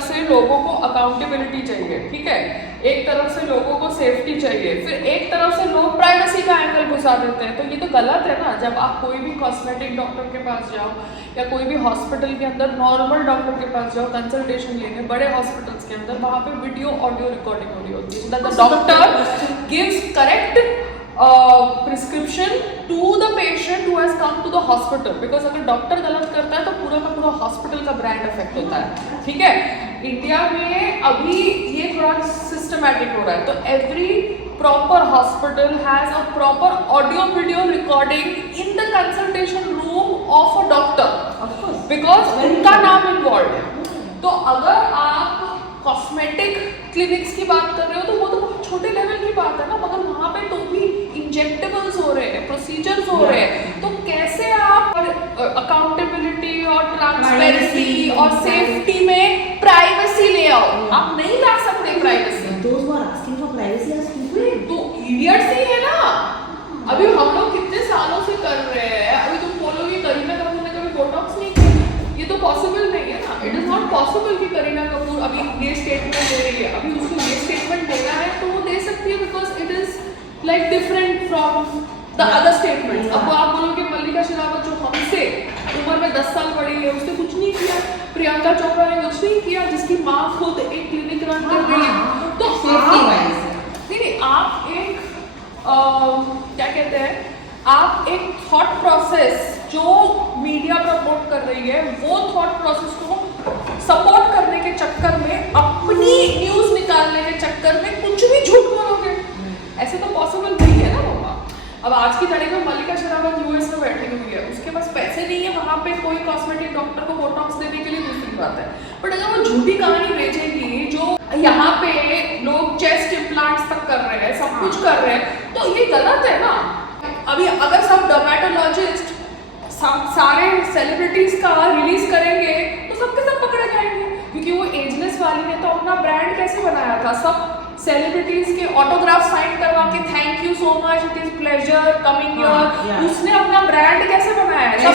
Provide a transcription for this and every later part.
तरफ से लोगों को अकाउंटेबिलिटी चाहिए, ठीक है, एक तरफ से लोगों को सेफ्टी चाहिए, फिर एक तरफ से लोग प्राइवेसी का एंगल घुसा देते हैं। तो ये तो गलत है ना। जब आप कोई भी कॉस्मेटिक डॉक्टर के पास जाओ या कोई भी हॉस्पिटल के अंदर नॉर्मल डॉक्टर के पास जाओ कंसल्टेशन लेने, बड़े हॉस्पिटल्स के अंदर वहाँ पे वीडियो ऑडियो रिकॉर्डिंग हो रही होती है, the doctor gives correct prescription to the patient who has come to the hospital. Because अगर डॉक्टर गलत करता है तो पूरा का पूरा हॉस्पिटल का ब्रांड इफेक्ट होता है, ठीक है। इंडिया में अभी ये थोड़ा सिस्टमैटिक हो रहा है, तो every proper hospital has a proper audio video recording in the consultation room of a doctor, because उनका नाम इन्वॉल्व है। तो अगर आप कॉस्मेटिक क्लिनिक्स की बात कर रहे हो तो वो तो बहुत छोटे लेवल की बात है ना, मगर वहाँ पे तो भी इंजेक्टेबल्स हो रहे हैं, प्रोसीजर्स हो रहे हैं, तो कैसे आप अकाउंटेबिलिटी और ट्रांसपेरेंसी और सेफ्टी में प्राइवेसी ले आओ? आप नहीं ला सकते privacy. Those who are asking for privacy are stupid. तो इडियट्स ही है ना। अभी हम लोग कितने सालों से कर रहे हैं, अभी तुम बोलोगे करीना कपूर ने कभी बोटॉक्स नहीं किया, ये तो पॉसिबल नहीं है ना। इट इज नॉट पॉसिबल कि करीना कपूर अभी ये स्टेटमेंट दे रही है, अभी उसको ये स्टेटमेंट देना है तो वो दे सकती है, because it is like different from the other statements. अब आप बोलोगे मल्लिका शेरावत जो हमसे उम्र में 10 साल बड़ी है उसने कुछ नहीं किया, प्रियंका चोपड़ा ने कुछ नहीं किया, जिसकी माँ खुद एक क्लिनिक रन कर रही है, तो नहीं आप एक क्या कहते हैं, आप एक थॉट प्रोसेस जो मीडिया प्रमोट कर रही है वो थॉट प्रोसेस को सपोर्ट करने के चक्कर में, अपनी न्यूज निकालने के चक्कर में कुछ भी झूठ बोलोगे, ऐसे तो पॉसिबल नहीं है ना बाबा। अब आज की तारीख में मल्लिका शेरावत यूएस में बैठी हुई है, उसके पास पैसे नहीं है वहाँ पे कोई कॉस्मेटिक डॉक्टर को बोटॉक्स देने के लिए, दूसरी बात है। बट अगर वो झूठी कहानी बेचेगी जो यहाँ पे लोग चेस्ट इम्प्लांट्स तक कर रहे हैं, सब कुछ कर रहे हैं, तो ये गलत है ना। अभी अगर सब डर्मेटोलॉजिस्ट सारे सेलिब्रिटीज का रिलीज करेंगे तो सबके सब पकड़े जाएंगे, क्योंकि वो एजलेस वाली ने तो अपना ब्रांड कैसे बनाया था, सब सेलिब्रिटीज के ऑटोग्राफ साइन करवा के thank you so much, it is pleasure coming here, उसने अपना ब्रांड कैसे बनाया है, सब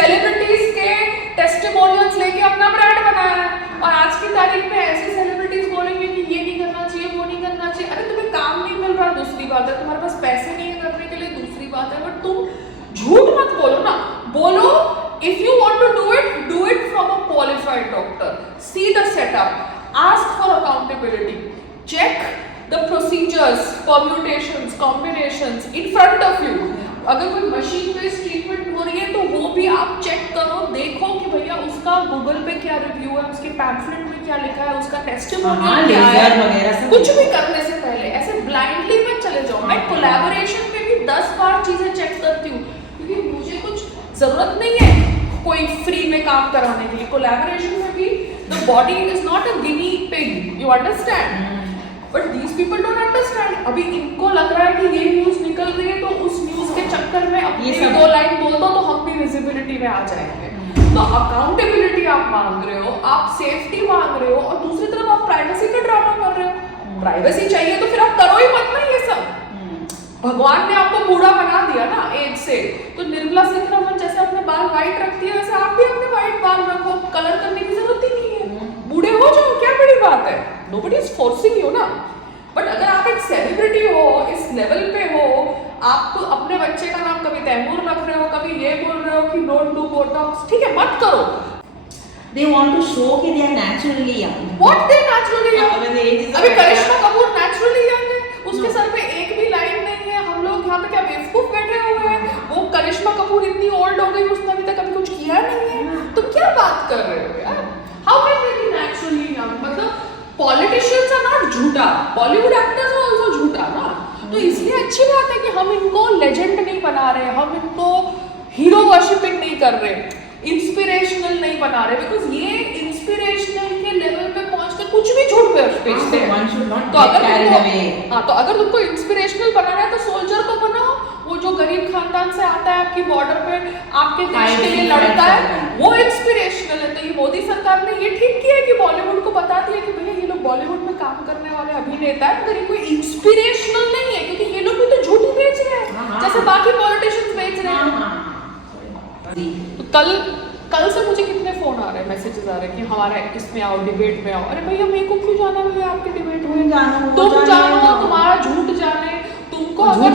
सेलिब्रिटीज के टेस्टिमोनियल्स लेके अपना ब्रांड बनाया है। और आज की तारीख में ऐसे सेलिब्रिटीज बोलेंगे कि ये नहीं करना चाहिए, वो नहीं करना चाहिए। अरे तुम्हें काम नहीं मिल रहा, दूसरी बात है, तुम्हारे पास पैसे नहीं है करने के लिए, दूसरी बात है, बट तुम झूठ मत बोलो ना। बोलो if you want to do it from a qualified doctor, see the setup, ask for accountability, check the procedures, permutations, combinations in front of you. अगर कोई मशीन बेस्ड ट्रीटमेंट हो रही है तो वो भी आप चेक करो, देखो कि भैया उसका गूगल पे क्या रिव्यू है, उसके पैम्फलेट में क्या लिखा है, उसका टेस्टिमोनियल क्या है। कुछ भी करने से पहले ऐसे ब्लाइंडली मत चले जाओ। मैं कोलैबोरेशन में भी 10 बार चीजें चेक करती हूँ, क्योंकि मुझे कुछ जरूरत नहीं है कोई फ्री में काम कराने के लिए। कोलैबोरेशन में भी the body is not a guinea pig, you understand, but these people don't understand. अभी इनको लग रहा है कि ये न्यूज निकल रही है तो उस न्यूज के चक्कर में अपनी 2 लाइन बोल दो तो हम भी विजिबिलिटी में आ जाएंगे। तो अकाउंटेबिलिटी आप मांग रहे हो, आप सेफ्टी मांग रहे हो, और दूसरी तरफ आप प्राइवेसी का ड्रामा कर रहे हो। प्राइवेसी चाहिए तो फिर आप करो ही मत ना ये सब। भगवान ने आपको बूढ़ा बना दिया ना एज से, तो निर्मला सीतारमण जैसे अपने बाल व्हाइट रखती है वैसे आप भी अपने व्हाइट बाल रखो, कलर करने की जरूरत ही नहीं है, बूढ़े हो जाओ, क्या बड़ी बात है, nobody is forcing you ना। बट अगर आप एक सेलिब्रिटी हो, इस लेवल पे हो, आप तो अपने बच्चे का नाम कभी तैमूर रख रहे हो, कभी ये बोल रहे हो कि डोंट डू बोटॉक्स, ठीक है मत करो। They want to show कि they are naturally young. What they naturally young? अभी करिश्मा कपूर नेचुरली यंग है, उसके सर पे एक भी लाइन नहीं है। हम लोग यहाँ पे क्या बेवकूफ बैठे हुए हैं, वो करिश्मा कपूर इतनी ओल्ड हो गई, उसने अभी तक कभी कुछ किया नहीं है, तुम क्या बात कर रहे हो यार। How can they B naturally young? मतलब पॉलिटिशियंस आर नॉट झूठा, बॉलीवुड एक्टर्स आर आल्सो झूठा ना। तो इसलिए अच्छी बात है कि हम इनको लेजेंड नहीं बना रहे, हम इनको हीरो वर्शिपिंग नहीं कर रहे, इंस्पिरेशनल नहीं बना रहे, बिकॉज ये इंस्पिरेशनल के लेवल पे पहुंच के कुछ भी झूठ बेचते हैं। तो अगर तुमको इंस्पिरेशनल बनाना है तो सोल्जर को बनाओ, वो जो गरीब खानदान से आता है आपकी बॉर्डर पे आपके देश के लिए लड़ता है, वो इंस्पिरेशनल है। तो ये मोदी सरकार ने ये ठीक किया है कि बॉलीवुड को बता दिया कि भैया ये लोग बॉलीवुड में काम करने वाले अभिनेता है, मगर ये कोई इंस्पिरेशनल नहीं है, क्योंकि ये लोग भी तो झूठ ही बेच रहे हैं जैसे बाकी पॉलिटिशियंस बेच रहे हैं। तो कल से मुझे कितने फोन आ रहे हैं मैसेजेस आ रहे हैं कि हमारा इसमें आओ, डिबेट में आओ। अरे भैया मेरे को क्यों जाना भैया आपके डिबेट में? तुम जानो, तुम्हारा झूठ जाने, तुमको अगर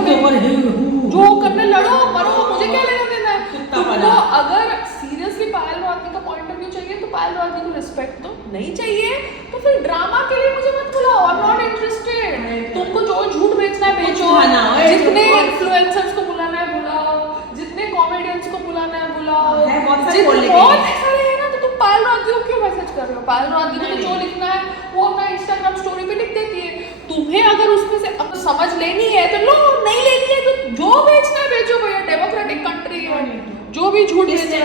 जो करने लड़ो मरो, मुझे क्या लेना देना है। तुमको अगर सीरियसली पायल वादी का पॉइंट ऑफ व्यू चाहिए तो पायल वादी को रिस्पेक्ट दो, नहीं चाहिए तो फिर ड्रामा के लिए मुझे मत बुलाओ, आई एम नॉट इंटरेस्टेड। तुमको जो झूठ बेचना है बेचो, जितने इन्फ्लुएंसर्स को बुलाना है बुलाओ, जितने कॉमेडियंस को बुलाना है बुलाओ, बहुत सारे हैं ना। तो तुम पायल रागी को क्यों मैसेज कर रहे हो? पायल रागी को तो जो लिखना है वो अपना इंस्टाग्राम स्टोरी पे लिख देती है। तुम्हें अगर उसमें से अब समझ लेनी है तो लो, नहीं लेनी है तो जो बेचना है बेचो भैया, डेमोक्रेटिक कंट्री है, जो भी झूठ बेचे